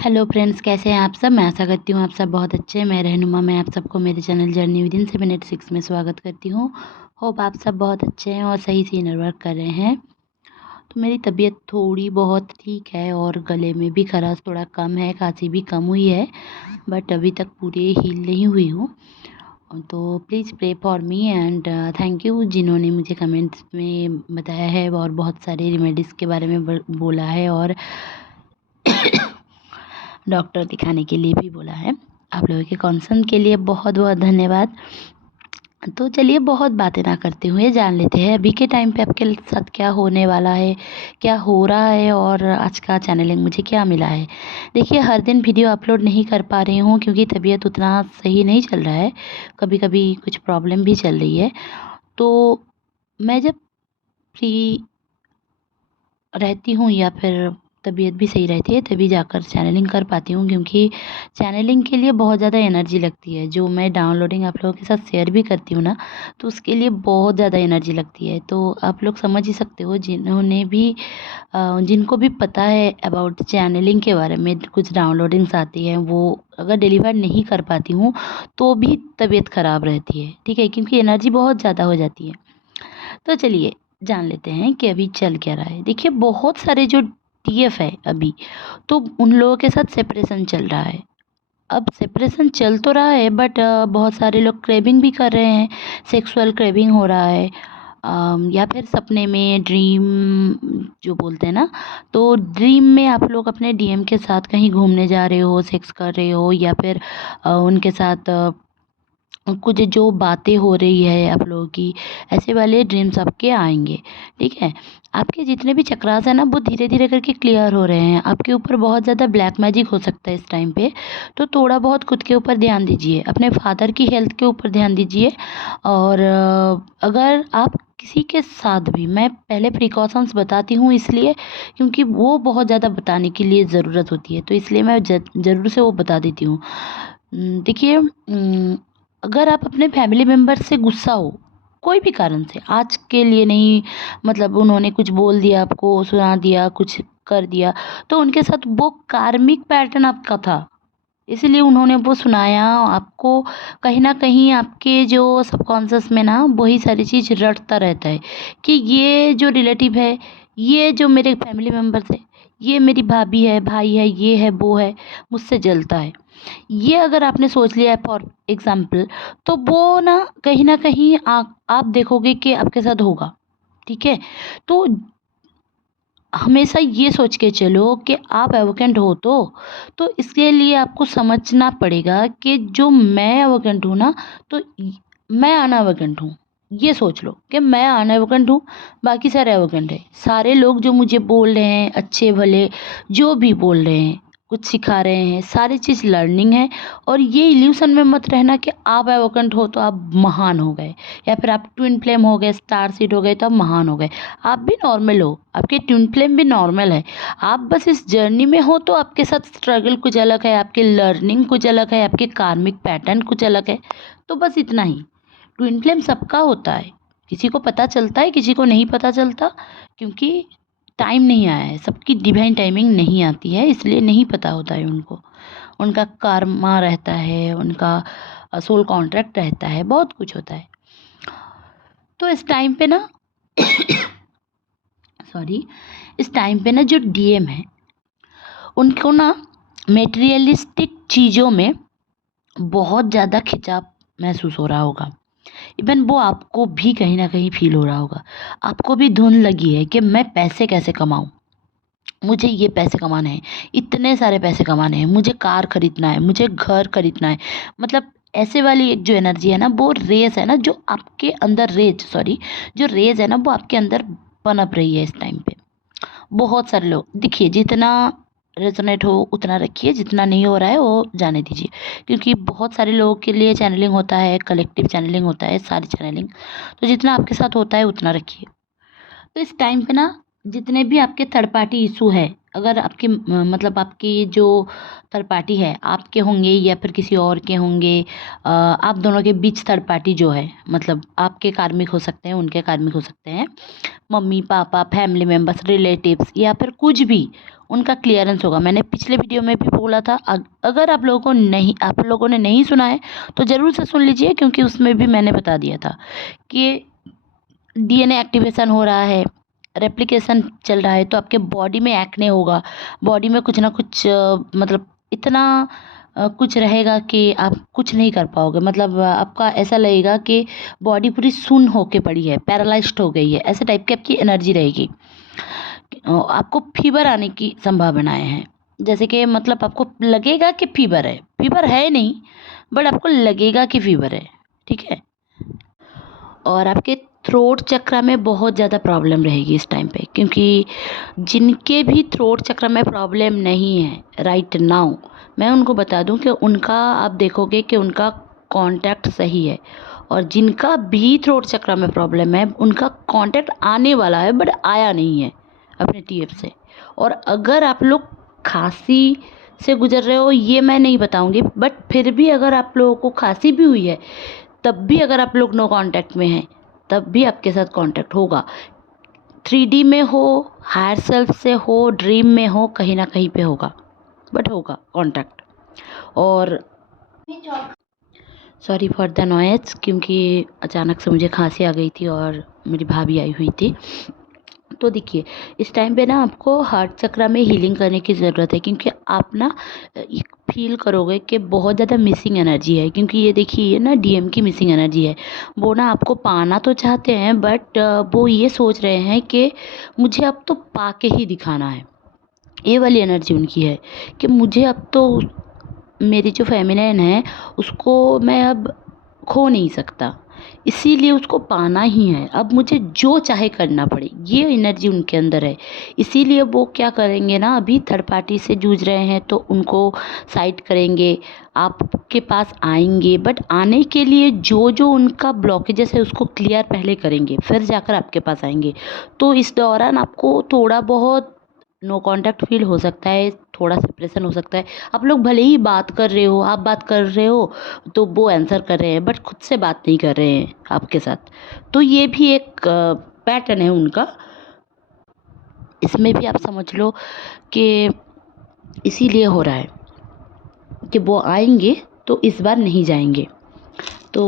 Hello friends, कैसे हैं आप सब। मैं आशा करती हूँ आप सब बहुत अच्छे हैं। मैं रहनुमा मैं आप सबको मेरे चैनल जर्नी विदिन 786 में स्वागत करती हूँ। होप आप सब बहुत अच्छे हैं और सही से इनर वर्क कर रहे हैं। तो मेरी तबीयत थोड़ी बहुत ठीक है और गले में भी खराश थोड़ा कम है, खांसी भी कम हुई है, बट अभी तक पूरी हील नहीं हुई हूँ। तो please pray for me and thank you जिन्होंने मुझे कमेंट्स में बताया है और बहुत सारे रेमेडीज़ के बारे में बोला है और डॉक्टर दिखाने के लिए भी बोला है। आप लोगों के कॉन्सर्न के लिए बहुत बहुत धन्यवाद। तो चलिए बहुत बातें ना करते हुए जान लेते हैं अभी के टाइम पे आपके साथ क्या होने वाला है, क्या हो रहा है और आज का चैनलिंग मुझे क्या मिला है। देखिए, हर दिन वीडियो अपलोड नहीं कर पा रही हूँ क्योंकि तबीयत उतना सही नहीं चल रहा है, कभी कभी कुछ प्रॉब्लम भी चल रही है। तो मैं जब फ्री रहती हूँ या फिर तबीयत भी सही रहती है तभी जाकर चैनलिंग कर पाती हूँ, क्योंकि चैनलिंग के लिए बहुत ज़्यादा एनर्जी लगती है। जो मैं डाउनलोडिंग आप लोगों के साथ शेयर भी करती हूँ ना, तो उसके लिए बहुत ज़्यादा एनर्जी लगती है। तो आप लोग समझ ही सकते हो, जिन्होंने भी जिनको भी पता है अबाउट चैनलिंग के बारे में, कुछ डाउनलोडिंग्स आती हैं वो अगर डिलीवर नहीं कर पाती हूँ तो भी तबीयत ख़राब रहती है, ठीक है, क्योंकि एनर्जी बहुत ज़्यादा हो जाती है। तो चलिए जान लेते हैं कि अभी चल क्या रहा है। देखिए, बहुत सारे जो टीएफ है अभी, तो उन लोगों के साथ सेपरेशन चल रहा है। अब सेपरेशन चल तो रहा है बट बहुत सारे लोग क्रेविंग भी कर रहे हैं, सेक्सुअल क्रेविंग हो रहा है। या फिर सपने में ड्रीम जो बोलते हैं ना, तो ड्रीम में आप लोग अपने डीएम के साथ कहीं घूमने जा रहे हो, सेक्स कर रहे हो, या फिर उनके साथ कुछ जो बातें हो रही है आप लोगों की, ऐसे वाले ड्रीम्स आपके आएंगे, ठीक है। आपके जितने भी चक्रास हैं ना, वो धीरे धीरे करके क्लियर हो रहे हैं। आपके ऊपर बहुत ज़्यादा ब्लैक मैजिक हो सकता है इस टाइम पे, तो थोड़ा बहुत खुद के ऊपर ध्यान दीजिए, अपने फादर की हेल्थ के ऊपर ध्यान दीजिए। और अगर आप किसी के साथ भी, मैं पहले प्रिकॉशंस बताती हूँ इसलिए क्योंकि वो बहुत ज़्यादा बताने के लिए ज़रूरत होती है, तो इसलिए मैं ज़रूर से वो बता देती हूँ। देखिए, अगर आप अपने फैमिली मेम्बर से गुस्सा हो कोई भी कारण से, आज के लिए नहीं, मतलब उन्होंने कुछ बोल दिया, आपको सुना दिया, कुछ कर दिया, तो उनके साथ वो कार्मिक पैटर्न आपका था, इसीलिए उन्होंने वो सुनाया आपको। कहीं ना कहीं आपके जो सबकॉन्शियस में ना वही सारी चीज़ रटता रहता है कि ये जो रिलेटिव है, ये जो मेरे फैमिली मेम्बर्स है, ये मेरी भाभी है, भाई है, ये है, वो है, मुझसे जलता है। ये अगर आपने सोच लिया है फॉर एग्जाम्पल, तो वो ना कहीं आप देखोगे कि आपके साथ होगा, ठीक है। तो हमेशा ये सोच के चलो कि आप एवोकेंट हो, तो इसके लिए आपको समझना पड़ेगा कि जो मैं एवोकेंट हूँ ना, तो मैं अनएवोकेंट हूँ। ये सोच लो कि मैं अनएवोकेंट हूँ, बाकी सारे एवोकेंट है। सारे लोग जो मुझे बोल रहे हैं, अच्छे भले जो भी बोल रहे हैं, कुछ सिखा रहे हैं, सारी चीज़ लर्निंग है। और ये इल्यूशन में मत रहना कि आप एवोकेंट हो तो आप महान हो गए, या फिर आप ट्विन फ्लेम हो गए, स्टार सीड हो गए तो आप महान हो गए। आप भी नॉर्मल हो, आपके ट्विन फ्लेम भी नॉर्मल है। आप बस इस जर्नी में हो तो आपके साथ स्ट्रगल कुछ अलग है, आपकी लर्निंग कुछ अलग है, आपके कार्मिक पैटर्न कुछ अलग है। तो बस इतना ही। ट्विन फ्लेम सबका होता है, किसी को पता चलता है, किसी को नहीं पता चलता, क्योंकि टाइम नहीं आया है, सबकी डिवाइन टाइमिंग नहीं आती है, इसलिए नहीं पता होता है उनको। उनका कर्मा रहता है, उनका सोल कॉन्ट्रैक्ट रहता है, बहुत कुछ होता है। तो इस टाइम पे ना सॉरी, इस टाइम पे ना जो डीएम है उनको ना मेटेरियलिस्टिक चीज़ों में बहुत ज़्यादा खिंचाव महसूस हो रहा होगा। इवन वो आपको भी कहीं ना कहीं फील हो रहा होगा। आपको भी धुन लगी है कि मैं पैसे कैसे कमाऊं, मुझे ये पैसे कमाने हैं, इतने सारे पैसे कमाने हैं, मुझे कार खरीदना है, मुझे घर खरीदना है। मतलब ऐसे वाली एक जो एनर्जी है ना, वो रेस है ना जो आपके अंदर, जो रेज है ना वो आपके अंदर पनप रही है इस टाइम पे। बहुत सारे लोग, देखिए, जितना रेजोनेट हो उतना रखिए, जितना नहीं हो रहा है वो जाने दीजिए, क्योंकि बहुत सारे लोगों के लिए चैनलिंग होता है, कलेक्टिव चैनलिंग होता है, सारी चैनलिंग। तो जितना आपके साथ होता है उतना रखिए। तो इस टाइम पे ना जितने भी आपके थर्ड पार्टी इशू है, अगर आपके मतलब आपकी जो थर्ड पार्टी है आपके होंगे या फिर किसी और के होंगे, आप दोनों के बीच थर्ड पार्टी जो है, मतलब आपके कार्मिक हो सकते हैं, उनके कार्मिक हो सकते हैं, mummy papa, family members, relatives या फिर कुछ भी, उनका क्लियरेंस होगा। मैंने पिछले वीडियो में भी बोला था, अगर आप लोगों ने नहीं सुना है तो ज़रूर से सुन लीजिए, क्योंकि उसमें भी मैंने बता दिया था कि डीएनए एक्टिवेशन हो रहा है, रेप्लिकेशन चल रहा है, तो आपके बॉडी में एक्ने होगा, बॉडी में कुछ ना कुछ मतलब इतना कुछ रहेगा कि आप कुछ नहीं कर पाओगे। मतलब आपका ऐसा लगेगा कि बॉडी पूरी सुन्न होके पड़ी है, पैरालाइज्ड हो गई है, ऐसे टाइप की आपकी एनर्जी रहेगी। आपको फीवर आने की संभावनाएं हैं, जैसे कि मतलब आपको लगेगा कि फीवर है नहीं, बट आपको लगेगा कि फीवर है, ठीक है। और आपके थ्रोट चक्र में बहुत ज़्यादा प्रॉब्लम रहेगी इस टाइम पे, क्योंकि जिनके भी थ्रोट चक्र में प्रॉब्लम नहीं है राइट नाउ, मैं उनको बता दूं कि उनका आप देखोगे कि उनका कांटेक्ट सही है, और जिनका भी थ्रोट चक्र में प्रॉब्लम है उनका कांटेक्ट आने वाला है बट आया नहीं है अपने टीएफ से। और अगर आप लोग खांसी से गुजर रहे हो, ये मैं नहीं बताऊंगी, बट फिर भी अगर आप लोगों को खांसी भी हुई है, तब भी अगर आप लोग नो कांटेक्ट में हैं, तब भी आपके साथ कांटेक्ट होगा। 3D में हो, हायर सेल्फ से हो, ड्रीम में हो, कहीं ना कहीं पे होगा, बट होगा कांटेक्ट। और सॉरी फॉर द नॉइज, क्योंकि अचानक से मुझे खांसी आ गई थी और मेरी भाभी आई हुई थी। तो देखिए, इस टाइम पे ना आपको हार्ट चक्र में हीलिंग करने की ज़रूरत है, क्योंकि आप ना फील करोगे कि बहुत ज़्यादा मिसिंग एनर्जी है, क्योंकि ये देखिए, ये ना डीएम की मिसिंग एनर्जी है। वो ना आपको पाना तो चाहते हैं, बट वो ये सोच रहे हैं कि मुझे अब तो पाके ही दिखाना है। ये वाली एनर्जी उनकी है कि मुझे अब तो मेरी जो फेमिनिन है उसको मैं अब खो नहीं सकता, इसीलिए उसको पाना ही है, अब मुझे जो चाहे करना पड़े, ये एनर्जी उनके अंदर है। इसीलिए वो क्या करेंगे ना, अभी थर्ड पार्टी से जूझ रहे हैं तो उनको साइड करेंगे, आपके पास आएंगे, बट आने के लिए जो जो उनका ब्लॉकेजेस है उसको क्लियर पहले करेंगे, फिर जाकर आपके पास आएंगे। तो इस दौरान आपको थोड़ा बहुत नो कांटेक्ट फील हो सकता है, थोड़ा सेपरेशन हो सकता है। आप लोग भले ही बात कर रहे हो, आप बात कर रहे हो तो वो आंसर कर रहे हैं, बट खुद से बात नहीं कर रहे हैं आपके साथ। तो ये भी एक पैटर्न है उनका, इसमें भी आप समझ लो कि इसीलिए हो रहा है कि वो आएंगे तो इस बार नहीं जाएंगे। तो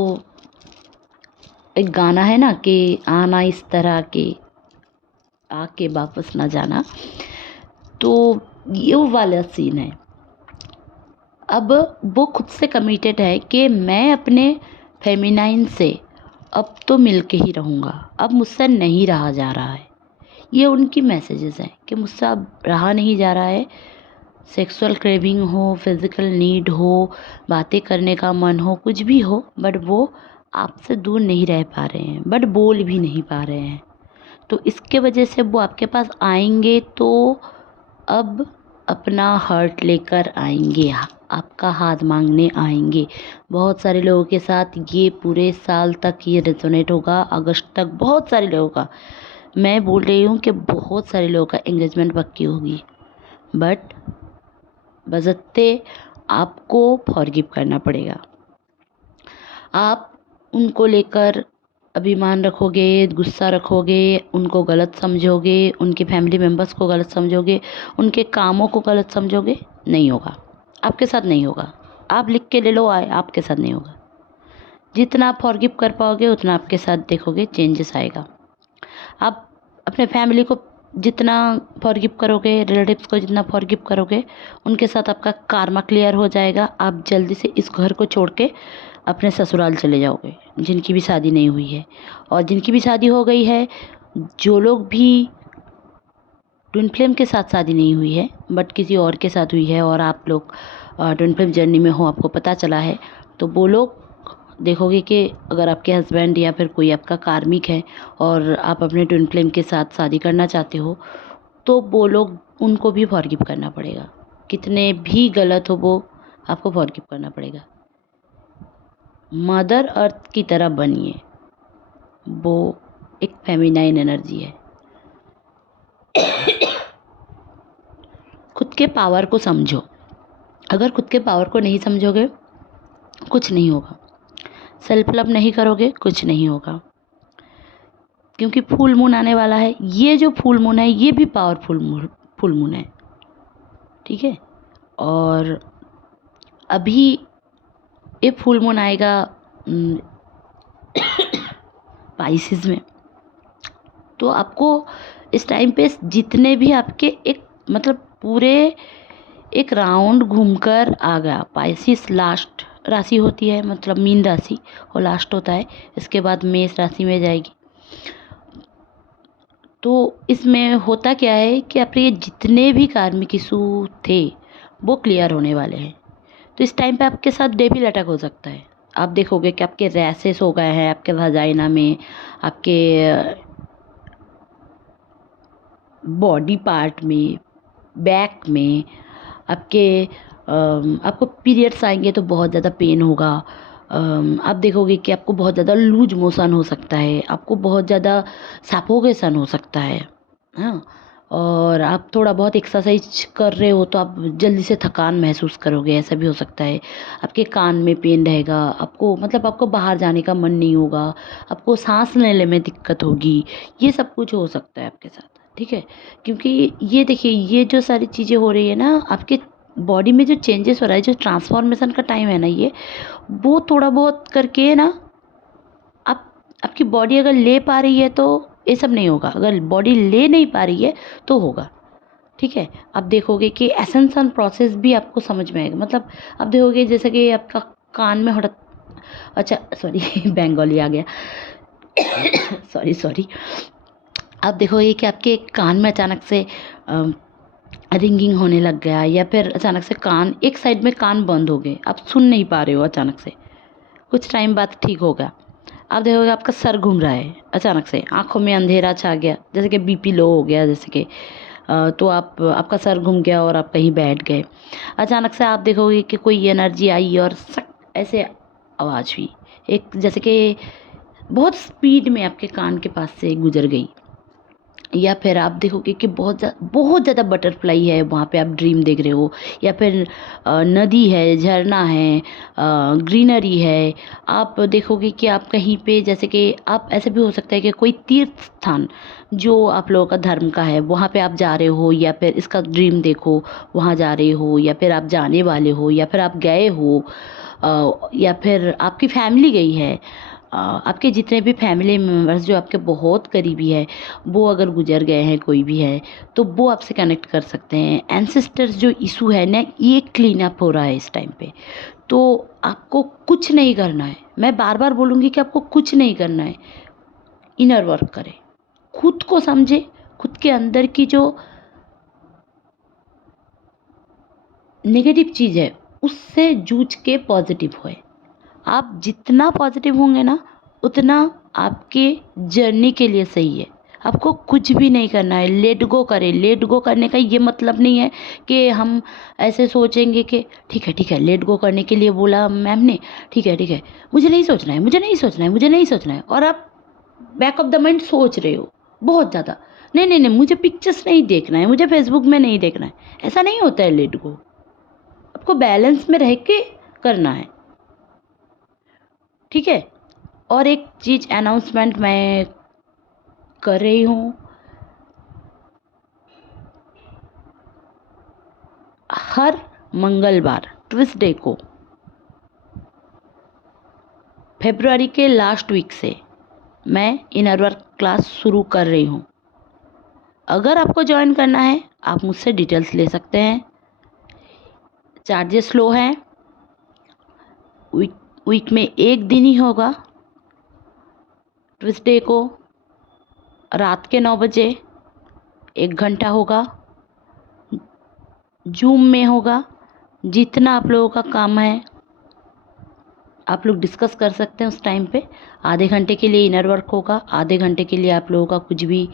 एक गाना है ना कि आना इस तरह के आके वापस ना जाना, तो ये वाला सीन है। अब वो खुद से कमिटेड है कि मैं अपने फेमिनाइन से अब तो मिल के ही रहूँगा, अब मुझसे नहीं रहा जा रहा है। ये उनकी मैसेजेस हैं कि मुझसे अब रहा नहीं जा रहा है। सेक्सुअल क्रेविंग हो, फिज़िकल नीड हो, बातें करने का मन हो, कुछ भी हो, बट वो आपसे दूर नहीं रह पा रहे हैं, बट बोल भी नहीं पा रहे हैं। तो इसके वजह से वो आपके पास आएंगे तो अब अपना हर्ट लेकर आएंगे, आपका हाथ मांगने आएंगे। बहुत सारे लोगों के साथ ये पूरे साल तक ये रेजोनेट होगा, अगस्त तक बहुत सारे लोगों का, मैं बोल रही हूँ कि बहुत सारे लोगों का एंगेजमेंट पक्की होगी, बट बशर्ते आपको फॉरगिव करना पड़ेगा। आप उनको लेकर अभिमान रखोगे, गुस्सा रखोगे, उनको गलत समझोगे, उनके फैमिली मेम्बर्स को गलत समझोगे, उनके कामों को गलत समझोगे, नहीं होगा, आपके साथ नहीं होगा। आप लिख के ले लो, आए आपके साथ नहीं होगा। जितना आप फॉरगिव कर पाओगे उतना आपके साथ देखोगे चेंजेस आएगा। आप अपने फैमिली को जितना फॉरगिव करोगे, रिलेटिव्स को जितना फॉरगिव करोगे, उनके साथ आपका कार्मा क्लियर हो जाएगा। आप जल्दी से इस घर को छोड़ के अपने ससुराल चले जाओगे, जिनकी भी शादी नहीं हुई है। और जिनकी भी शादी हो गई है, जो लोग भी ट्विन फ्लेम के साथ शादी नहीं हुई है बट किसी और के साथ हुई है, और आप लोग ट्विन फ्लेम जर्नी में हो, आपको पता चला है, तो वो लोग देखोगे कि अगर आपके हस्बैंड या फिर कोई आपका कार्मिक है और आप अपने ट्विन फ्लेम के साथ शादी करना चाहते हो, तो वो लोग, उनको भी फॉरगिव करना पड़ेगा, कितने भी गलत हो वो आपको फॉरगिव करना पड़ेगा। मदर अर्थ की तरह बनिए, वो एक फेमिनाइन एनर्जी है। खुद के पावर को समझो। अगर खुद के पावर को नहीं समझोगे कुछ नहीं होगा। सेल्फ लव नहीं करोगे कुछ नहीं होगा, क्योंकि फुल मून आने वाला है। ये जो फुल मून है ये भी पावरफुल फुल मून है, ठीक है। और अभी ये फुल मून आएगा पाइसिस में। तो आपको इस टाइम पे जितने भी आपके एक मतलब पूरे एक राउंड घूमकर आ गया। पाइसिस लास्ट राशि होती है, मतलब मीन राशि वो लास्ट होता है, इसके बाद मेष राशि में जाएगी। तो इसमें होता क्या है कि आपके जितने भी कार्मिक इशू थे वो क्लियर होने वाले हैं। तो इस टाइम पे आपके साथ डेविल अटैक हो सकता है। आप देखोगे कि आपके रैसेस हो गए हैं आपके वजाइना में, आपके बॉडी पार्ट में, बैक में, आपको पीरियड्स आएंगे तो बहुत ज़्यादा पेन होगा। आप देखोगे कि आपको बहुत ज़्यादा लूज मोशन हो सकता है, आपको बहुत ज़्यादा सफोकेशन हो सकता है। हाँ, और आप थोड़ा बहुत एक्सरसाइज कर रहे हो तो आप जल्दी से थकान महसूस करोगे, ऐसा भी हो सकता है। आपके कान में पेन रहेगा, आपको मतलब आपको बाहर जाने का मन नहीं होगा, आपको सांस लेने में दिक्कत होगी। ये सब कुछ हो सकता है आपके साथ, ठीक है। क्योंकि ये देखिए ये जो सारी चीज़ें हो रही है ना आपके बॉडी में, जो चेंजेस हो रहा है, जो ट्रांसफॉर्मेशन का टाइम है ना, ये वो थोड़ा बहुत करके ना आप आपकी बॉडी अगर ले पा रही है तो ये सब नहीं होगा, अगर बॉडी ले नहीं पा रही है तो होगा, ठीक है। आप देखोगे कि एसेंशन प्रोसेस भी आपको समझ में आएगा। मतलब आप देखोगे जैसे कि आपका कान में हड़क, अच्छा सॉरी बंगाली आ गया सॉरी सॉरी। आप देखोगे कि आपके कान में अचानक से रिंगिंग होने लग गया, या फिर अचानक से कान एक साइड में कान बंद हो गए, आप सुन नहीं पा रहे हो अचानक से, कुछ टाइम बाद ठीक होगा। आप देखोगे आपका सर घूम रहा है अचानक से, आंखों में अंधेरा छा गया, जैसे कि बीपी लो हो गया, जैसे कि तो आपका सर घूम गया और आप कहीं बैठ गए। अचानक से आप देखोगे कि कोई एनर्जी आई और सक ऐसे आवाज़ हुई, एक जैसे कि बहुत स्पीड में आपके कान के पास से गुजर गई। या फिर आप देखोगे कि बहुत ज़्यादा बटरफ्लाई है वहाँ पे, आप ड्रीम देख रहे हो। या फिर नदी है, झरना है, ग्रीनरी है। आप देखोगे कि आप कहीं पे, जैसे कि आप ऐसे भी हो सकता है कि कोई तीर्थ स्थान जो आप लोगों का धर्म का है वहाँ पे आप जा रहे हो, या फिर इसका ड्रीम देखो वहाँ जा रहे हो, या फिर आप जाने वाले हो, या फिर आप गए हो, या फिर आपकी फैमिली गई है। आपके जितने भी फैमिली मेम्बर्स जो आपके बहुत करीबी है वो अगर गुजर गए हैं, कोई भी है, तो वो आपसे कनेक्ट कर सकते हैं। एंसेस्टर्स जो इशू है ना, ये क्लीन अप हो रहा है इस टाइम पे। तो आपको कुछ नहीं करना है, मैं बार बार बोलूँगी कि आपको कुछ नहीं करना है। इनर वर्क करें, खुद को समझे, खुद के अंदर की जो नेगेटिव चीज़ है उससे जूझ के पॉजिटिव होए। आप जितना पॉजिटिव होंगे ना उतना आपके जर्नी के लिए सही है। आपको कुछ भी नहीं करना है, लेट गो करें। लेट गो करने का ये मतलब नहीं है कि हम ऐसे सोचेंगे कि ठीक है लेट गो करने के लिए बोला मैम ने, ठीक है मुझे नहीं सोचना है, मुझे नहीं सोचना है, मुझे नहीं सोचना है, और आप बैक ऑफ द माइंड सोच रहे हो बहुत ज़्यादा। नहीं मुझे पिक्चर्स नहीं देखना है, मुझे फेसबुक में नहीं देखना है। ऐसा नहीं होता है लेट गो, आपको बैलेंस में रह के करना है, ठीक है। और एक चीज़ अनाउंसमेंट मैं कर रही हूँ, हर मंगलवार ट्यूसडे को फरवरी के लास्ट वीक से मैं इनर वर्क क्लास शुरू कर रही हूँ। अगर आपको ज्वाइन करना है आप मुझसे डिटेल्स ले सकते हैं। चार्जेस लो हैं, वीक में एक दिन ही होगा, ट्यूसडे को रात के 9 बजे 1 घंटा होगा, जूम में होगा। जितना आप लोगों का काम है आप लोग डिस्कस कर सकते हैं उस टाइम पे। आधे घंटे के लिए इनर वर्क होगा, आधे घंटे के लिए आप लोगों का कुछ भी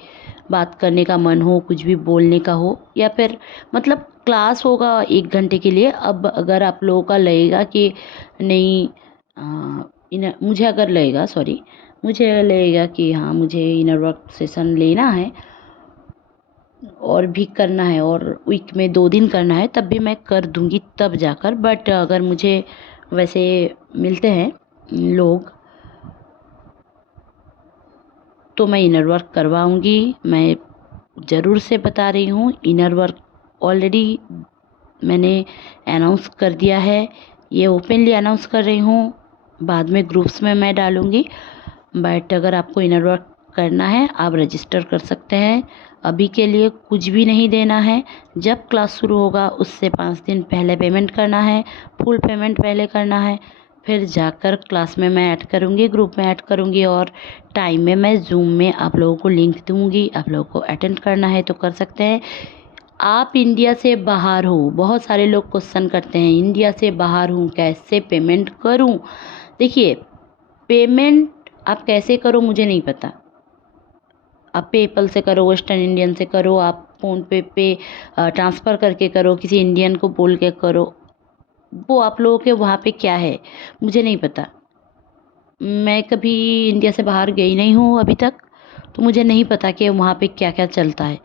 बात करने का मन हो, कुछ भी बोलने का हो, या फिर मतलब क्लास होगा 1 घंटे के लिए। अब अगर आप लोगों का लगेगा कि नहीं मुझे अगर लगेगा मुझे लगेगा कि हाँ मुझे इनर वर्क सेशन लेना है, और भी करना है और वीक में 2 दिन करना है तब भी मैं कर दूँगी तब जाकर। बट अगर मुझे वैसे मिलते हैं लोग तो मैं इनर वर्क करवाऊँगी। मैं ज़रूर से बता रही हूँ, इनर वर्क ऑलरेडी मैंने अनाउंस कर दिया है, ये ओपनली अनाउंस कर रही हूँ, बाद में ग्रुप्स में मैं डालूँगी। बट अगर आपको इनर वर्क करना है आप रजिस्टर कर सकते हैं। अभी के लिए कुछ भी नहीं देना है, जब क्लास शुरू होगा उससे 5 दिन पहले पेमेंट करना है, फुल पेमेंट पहले करना है, फिर जाकर क्लास में मैं ऐड करूँगी, ग्रुप में ऐड करूँगी और टाइम में मैं ज़ूम में आप लोगों को लिंक दूँगी। आप लोगों को अटेंड करना है तो कर सकते हैं। आप इंडिया से बाहर हो, बहुत सारे लोग क्वेश्चन करते हैं इंडिया से बाहर हूँ कैसे पेमेंट करूँ। देखिए, पेमेंट आप कैसे करो मुझे नहीं पता। आप पेपल से करो, वेस्टर्न इंडियन से करो, आप फ़ोन पे ट्रांसफ़र करके करो, किसी इंडियन को बोल के करो, वो आप लोगों के वहाँ पे क्या है मुझे नहीं पता। मैं कभी इंडिया से बाहर गई नहीं हूँ अभी तक, तो मुझे नहीं पता कि वहाँ पे क्या क्या चलता है।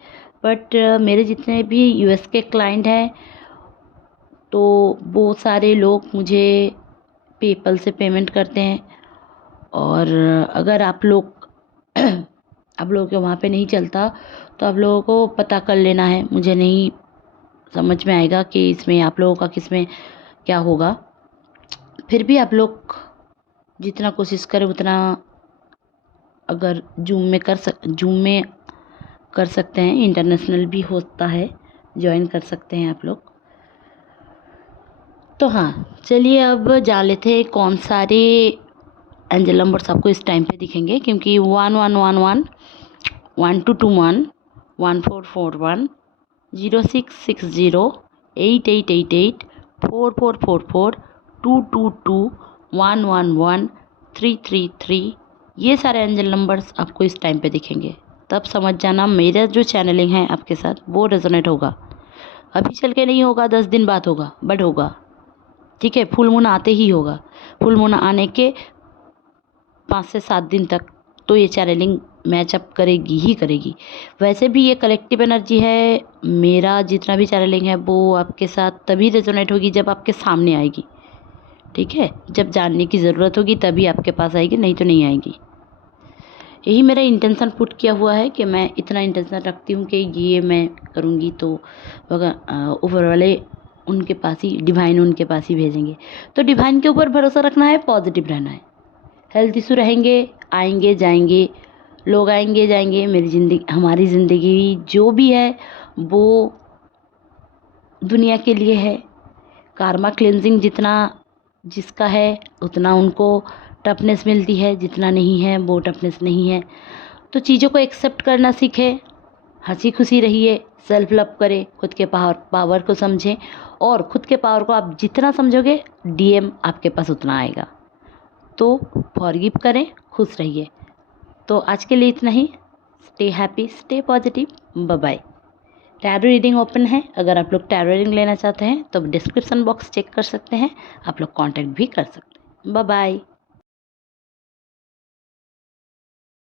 बट मेरे जितने भी यूएस के क्लाइंट हैं तो वो सारे लोग मुझे पेपल से पेमेंट करते हैं। और अगर आप लोग आप लोगों के वहाँ पे नहीं चलता तो आप लोगों को पता कर लेना है। मुझे नहीं समझ में आएगा कि इसमें आप लोगों का किस में क्या होगा। फिर भी आप लोग जितना कोशिश करें उतना, अगर जूम में कर सकते हैं, इंटरनेशनल भी होता है, ज्वाइन कर सकते हैं आप लोग। तो हाँ, चलिए अब जान लेते हैं कौन सारे एंजल नंबर्स आपको इस टाइम पे दिखेंगे, क्योंकि 1111 1221 1441 0660 8888 4444 222 111 333, ये सारे एंजल नंबर्स आपको इस टाइम पे दिखेंगे। तब समझ जाना मेरा जो चैनलिंग है आपके साथ वो रेजोनेट होगा। अभी चल के नहीं होगा, 10 दिन बाद होगा, बट होगा, ठीक है। फुल मून आते ही होगा। फुल मून आने के 5 से 7 दिन तक तो ये चैनलिंग मैचअप करेगी ही करेगी। वैसे भी ये कलेक्टिव एनर्जी है, मेरा जितना भी चैनलिंग है वो आपके साथ तभी रेजोनेट होगी जब आपके सामने आएगी, ठीक है। जब जानने की ज़रूरत होगी तभी आपके पास आएगी, नहीं तो नहीं आएगी। यही मेरा इंटेंशन पुट किया हुआ है कि मैं इतना इंटेंशन रखती हूँ कि ये मैं करूँगी तो ऊपर वाले उनके पास ही, डिवाइन उनके पास ही भेजेंगे। तो डिवाइन के ऊपर भरोसा रखना है, पॉजिटिव रहना है। हेल्थ इशू रहेंगे, आएंगे जाएंगे, लोग आएंगे जाएंगे, हमारी ज़िंदगी जो भी है वो दुनिया के लिए है। कार्मा क्लेंजिंग जितना जिसका है उतना उनको टफनेस मिलती है, जितना नहीं है वो टफनेस नहीं है। तो चीज़ों को एक्सेप्ट करना सीखें, हंसी खुशी रहिए, सेल्फ लव करें, खुद के पावर को समझें। और खुद के पावर को आप जितना समझोगे डीएम आपके पास उतना आएगा। तो फॉरगिव करें, खुश रहिए। तो आज के लिए इतना ही। Stay happy, stay positive, bye bye. Tarot reading open है, अगर आप लोग टैरो रीडिंग लेना चाहते हैं तो डिस्क्रिप्शन बॉक्स चेक कर सकते हैं, आप लोग कांटेक्ट भी कर सकते हैं। Bye bye.